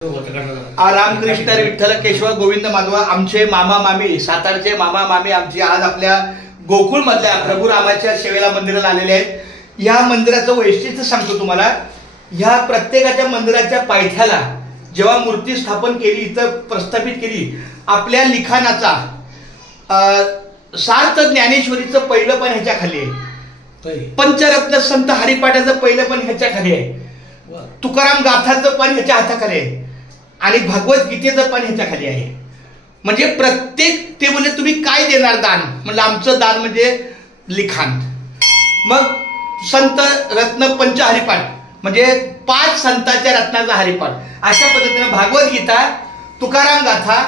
रामकृष्ण विठ्ठल केशव गोविंद माधवा आमचे मामा मामी, सातारचे मामा मामी आमची आज आपल्या गोकुळ मधल्या प्रभू रामाच्या सेवेला मंदिराला आलेले आहेत। या मंदिराचं वैशिष्ट्य सांगतो तुम्हाला। ह्या प्रत्येकाच्या मंदिराच्या पायथ्याला जेव्हा मूर्ती स्थापन केली, इथं प्रस्थापित केली, आपल्या लिखाणाचा सार्थ ज्ञानेश्वरीचं पहिलं पण ह्याच्या खाली आहे, पंचरत्न संत हरिपाठाचं पहिलं पण ह्याच्या खाली आहे, तुकाराम गाथाचं पण ह्याच्या हाताखाली आहे आणि भगवद्गीतेचं पण ह्याच्या खाली आहे। म्हणजे प्रत्येक ते बोलले तुम्ही काय देणार दान, म्हणजे आमचं दान म्हणजे लिखाण। मग संत रत्न पंच हरिपाठ म्हणजे 5 संतांच्या रत्नाचा हरिपाठ, अशा पद्धतीने भागवद्गीता, तुकाराम गाथा,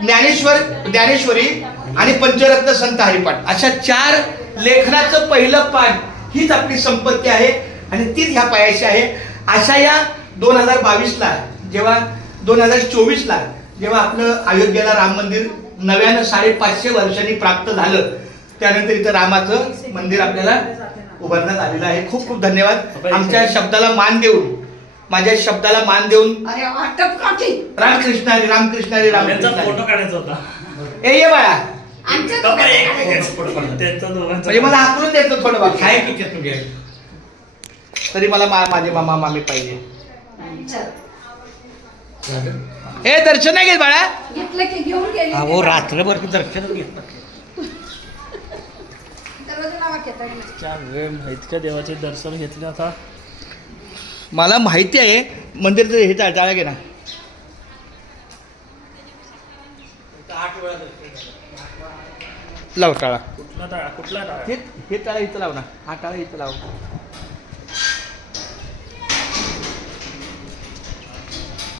ज्ञानेश्वरी आणि पंचरत्न संत हरिपाठ अशा 4 लेखनाचं पहिलं पाठ हीच आपली संपत्ती आहे आणि तीच ह्या पायाशी आहे। अशा या 2022ला जेव्हा 2024ला जेव्हा आपलं अयोध्येला राम मंदिर नव्यानं 550 वर्षांनी प्राप्त झालं, त्यानंतर इथं रामाचं मंदिर आपल्याला उभारण्यात आलेलं आहे। खूप खूप धन्यवाद। आमच्या शब्दाला मान देऊन, माझ्या शब्दाला मान देऊन रामकृष्ण हरी रामकृष्ण हरी राम फोटो काढायचा होता। ये बाळा म्हणजे मला हाकलून देतो थोडं बाबा, काय किती तुझे तरी मला माझे मामा मामी पाहिजे। हे दर्शन नाही घेत बाळा, हो रात्रभर दर्शन घेतलं। इतक्या देवाचे दर्शन घेतले आता मला माहिती आहे मंदिर हे टाळा घे ना। 8 वेळा लाव टाळा, कुठला टाळा हे टाळा इथं लाव ना, हा टाळा इथं लाव।